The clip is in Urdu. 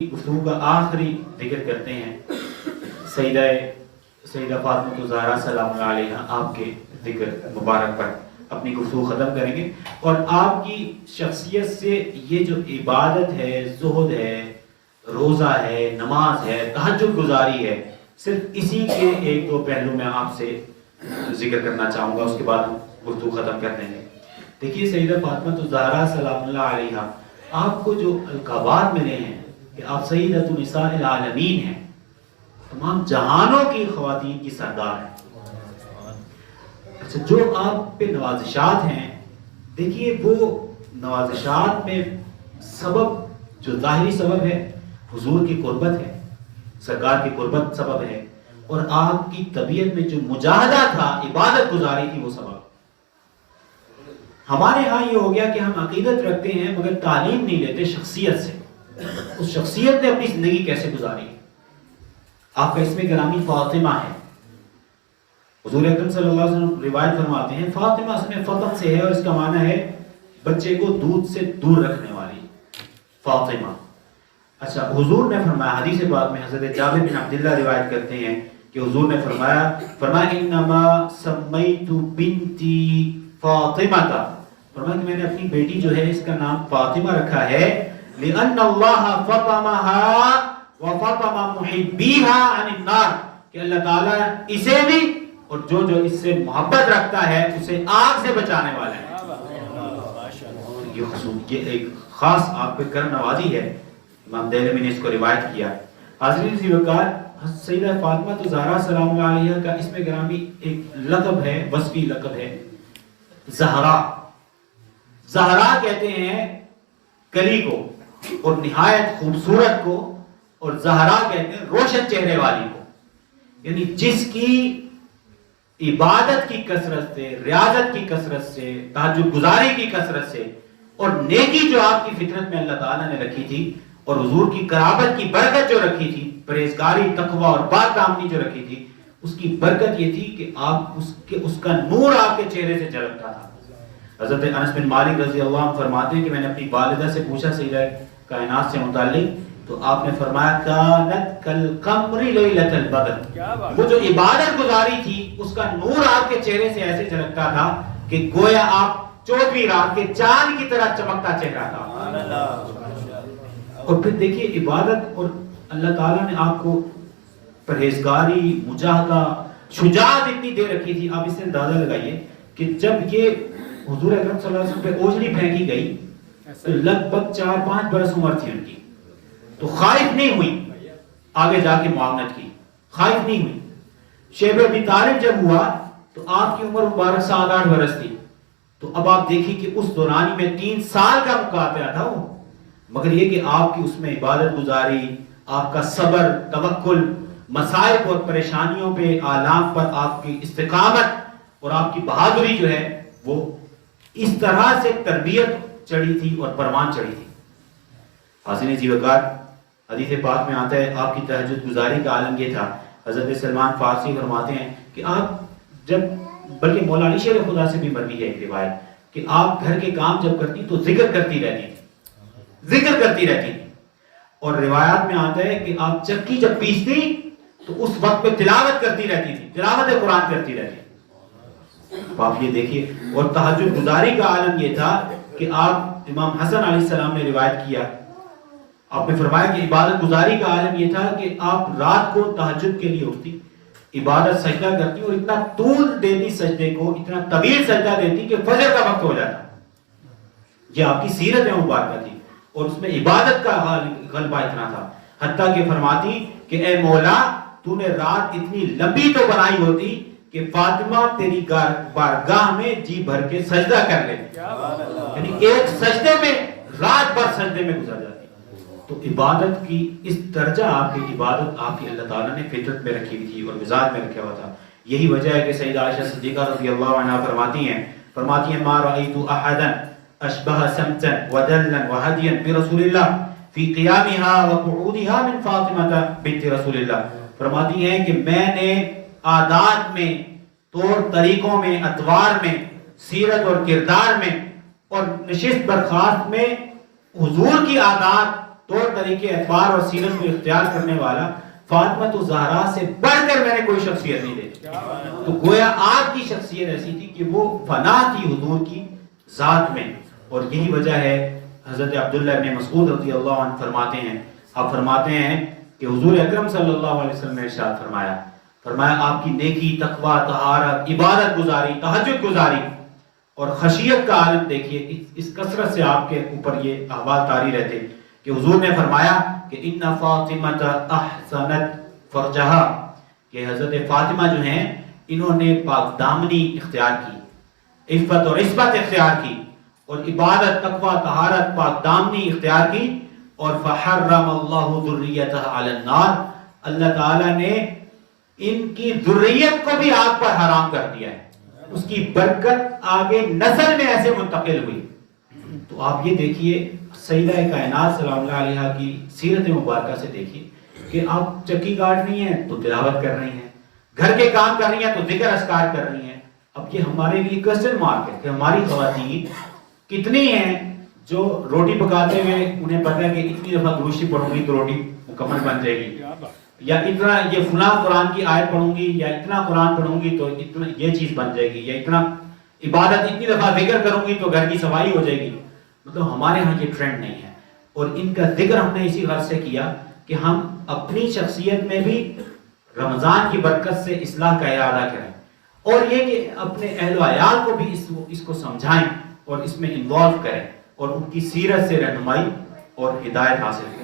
گفتگو کا آخری ذکر کرتے ہیں سیدہ فاطمہ الزہرا سلام اللہ علیہ، آپ کے ذکر مبارک پر اپنی گفتگو ختم کریں گے، اور آپ کی شخصیت سے یہ جو عبادت ہے، زہد ہے، روزہ ہے، نماز ہے، تہجد گزاری ہے، صرف اسی کے ایک دو پہلو میں آپ سے ذکر کرنا چاہوں گا، اس کے بعد ہم گفتگو ختم کر دیں گے۔ دیکھیے سیدہ فاطمہ الزہرا سلام اللہ علیہ، آپ کو جو القابات ملے ہیں کہ آپ سیدۃ نساء العالمین ہیں، تمام جہانوں کی خواتین کی سردار ہیں۔ اچھا، جو آپ پہ نوازشات ہیں، دیکھیے وہ نوازشات میں سبب جو ظاہری سبب ہے حضور کی قربت ہے، سرکار کی قربت سبب ہے، اور آپ کی طبیعت میں جو مجاہدہ تھا، عبادت گزاری تھی، وہ سبب۔ ہمارے ہاں یہ ہو گیا کہ ہم عقیدت رکھتے ہیں مگر تعلیم نہیں لیتے شخصیت سے، اس شخصیت نے اپنی زندگی کیسے گزاری۔ آپ کا اسم گرامی فاطمہ ہے، حضور اکرم صلی اللہ علیہ وسلم روایت فرماتے ہیں فاطمہ اسم فطم سے ہے، اور اس کا معنی ہے بچے کو دودھ سے دور رکھنے والی فاطمہ۔ اچھا، حضور نے فرمایا حدیث پاک میں، حضرت جابر بن عبداللہ روایت کرتے ہیں کہ حضور نے فرمایا انما سمیت بنتی فاطمہ، فرمایا کہ میں نے اپنی بیٹی جو ہے اس کا نام فاطمہ رکھا ہے، لأن اللہ فطمها وفطم محبیها عن النار، کہ اللہ تعالیٰ اسے بھی اور جو اس سے محبت رکھتا ہے اسے آگ سے بچانے والا ہے۔ یہ ایک خاص آپ پہ کرم نوازی ہے، امام دہلوی نے اس کو روایت کیا۔ حاضرین ذی وقار، سیدہ فاطمہ الزہرا سلام اللہ علیہ کا اسم گرامی ایک لقب ہے، وصفی لقب ہے، زہرا۔ زہرا کہتے ہیں کلی کو، اور نہایت خوبصورت کو، اور زہرا کہتے ہیں روشن چہرے والی کو، یعنی جس کی عبادت کی کثرت سے، ریاضت کی کثرت سے، تہجد گزاری کی کثرت سے، اور نیکی جو آپ کی فطرت میں اللہ تعالیٰ نے رکھی تھی، اور حضور کی قرابت کی برکت جو رکھی تھی، پرہیزگاری، تقوی اور پاک دامنی جو رکھی تھی، اس کی برکت یہ تھی کہ آپ اس کا نور آپ کے چہرے سے جھلکتا تھا۔ حضرت انس بن مالک رضی اللہ عنہ فرماتے ہیں کہ میں نے اپنی والدہ سے پوچھا سیدہ کائنات سے متعلق، تو آپ نے فرمایا کانت کالقمر لیلۃ البدر، وہ جو عبادت گزاری تھی اس کا نور آپ کے چہرے سے ایسے جھلکتا تھا کہ گویا آپ 14ویں رات کے چاند کی طرح چمکتا چہرہ تھا۔ اور پھر دیکھیے عبادت، اور اللہ تعالیٰ نے آپ کو پرہیزگاری، مجاہدہ، شجاعت اتنی دے رکھی تھی، آپ اس سے اندازہ لگائیے کہ جب یہ حضور اکرم صلی اللہ علیہ وسلم پہ اوجھلی پھینکی گئی تو لگ بھگ 4-5 برس عمر تھی ان کی، تو خائف نہیں ہوئی آگے جا کے معاونت کی، خائف نہیں ہوئی۔ شیب ابی طالب جب ہوا تو آپ کی عمر مبارک 7-8 برس تھی، تو اب آپ دیکھیں کہ اس دورانی میں 3 سال کا مقاطعہ تھا وہ، مگر یہ کہ آپ کی اس میں عبادت گزاری، آپ کا صبر، توکل، مصائب اور پریشانیوں پہ، آلام پر آپ کی استقامت اور آپ کی بہادری جو ہے وہ اس طرح سے تربیت چڑھی تھی اور پروان چڑھی تھی۔ حاضرین ذی وقار، حدیث پاک میں آتا ہے آپ کی تہجد گزاری کا عالم یہ تھا، حضرت سلمان فارسی فرماتے ہیں کہ آپ جب، بلکہ مولا علی شیر خدا سے بھی مروی ہے ایک روایت، کہ آپ گھر کے کام جب کرتی تو ذکر کرتی رہتی تھی، ذکر کرتی رہتی تھی، اور روایات میں آتا ہے کہ آپ چکی جب پیستی تو اس وقت میں تلاوت کرتی رہتی تھی، تلاوت قرآن کرتی رہتی تھی۔ آپ یہ دیکھیے، اور تہجد گزاری کا عالم یہ تھا کہ آپ، امام حسن علیہ السلام نے روایت کیا، آپ نے فرمایا کہ عبادت گزاری کا عالم یہ تھا کہ آپ رات کو تہجد کے لیے اٹھتی، عبادت سجدہ کرتی، اور اتنا طول دیتی سجدے کو، اتنا طویل سجدہ دیتی کہ فجر کا وقت ہو جاتا۔ یہ آپ کی سیرت مبارکہ تھی، اور اس میں عبادت کا غلبہ اتنا تھا، حتیٰ کہ فرماتی کہ اے مولا تو نے رات اتنی لمبی تو بنائی ہوتی کہ فاطمہ تیری بارگاہ میں جی بھر کے سجدہ کر لے، یعنی ایک سجدے میں رات بھر سجدے میں گزر جاتی۔ تو عبادت کی اس درجہ آپ کی عبادت آپ کی اللہ تعالیٰ نے فطرت میں رکھی تھی اور مزاج میں رکھا ہوا تھا۔ یہی وجہ ہے کہ سیدہ عائشہ صدیقہ رضی اللہ عنہا فرماتی ہیں ما رأیت احدا اشبہ سمتا ودلا وہدیا برسول اللہ فی قیامها وقعودها من فاطمہ بنت رسول اللہ، فرماتی ہیں کہ میں نے عادات میں، طور طریقوں میں، اطوار میں، سیرت اور کردار میں اور نشست برخاست میں حضور کی عادات طور طریقے اعتبار اور سیرت کو اختیار کرنے والا فاطمہ تو زہرا سے بڑھ کر میں نے کوئی شخصیت نہیں دیکھی. تو گویا آپ کی شخصیت ایسی تھی کہ وہ فنا تھی حضور کی ذات میں. اور یہی وجہ ہے حضرت عبداللہ ابن مسعود رضی اللہ عنہ فرماتے ہیں، آپ فرماتے ہیں کہ حضور اکرم صلی اللہ علیہ وسلم نے ارشاد فرمایا آپ کی نیکی، تقوی، طہارت، عبادت گزاری، تہجد گزاری اور خشیت کا عالم دیکھیے، اس کثرت سے آپ کے اوپر یہ احوال طاری رہتے کہ حضور نے فرمایا کہ ان فاطمہ احسنت فرجہا، کہ حضرت فاطمہ جو ہیں انہوں نے پاک دامنی اختیار کی، عفت اور عصمت اختیار کی، اور عبادت، تقوی، طہارت، پاک دامنی اختیار کی. اور فحرم اللہ ذریتہ علی النار، اللہ تعالیٰ نے ان کی ذریت کو بھی آگ پر حرام کر دیا ہے. اس کی برکت آگے نسل میں ایسے منتقل ہوئی. تو آپ یہ دیکھیے سیدہ کائنات سلام اللہ علیہا کی سیرت مبارکہ سے دیکھیے کہ آپ چکی کاٹ رہی ہیں تو تلاوت کر رہی ہیں، گھر کے کام کر رہی ہیں تو ذکر اذکار کر رہی ہیں. اب یہ ہمارے لیے کوسچن مارک ہے کہ ہماری خواتین کتنی ہیں جو روٹی پکاتے ہوئے انہیں پتہ ہے کہ اتنی دفعہ دروشی پڑھوں گی تو روٹی مکمل بن جائے گی، یا اتنا یہ فلاں قرآن کی آیت پڑھوں گی، یا اتنا قرآن پڑھوں گی تو اتنا یہ چیز بن جائے گی، یا اتنا عبادت اتنی دفعہ ذکر کروں گی تو گھر کی صفائی ہو جائے گی. مطلب ہمارے ہاں یہ ٹرینڈ نہیں ہے. اور ان کا ذکر ہم نے اسی غرض سے کیا کہ ہم اپنی شخصیت میں بھی رمضان کی برکت سے اصلاح کا ارادہ کریں، اور یہ کہ اپنے اہل و عیال کو بھی اس کو سمجھائیں اور اس میں انوالو کریں اور ان کی سیرت سے رہنمائی اور ہدایت حاصل کریں.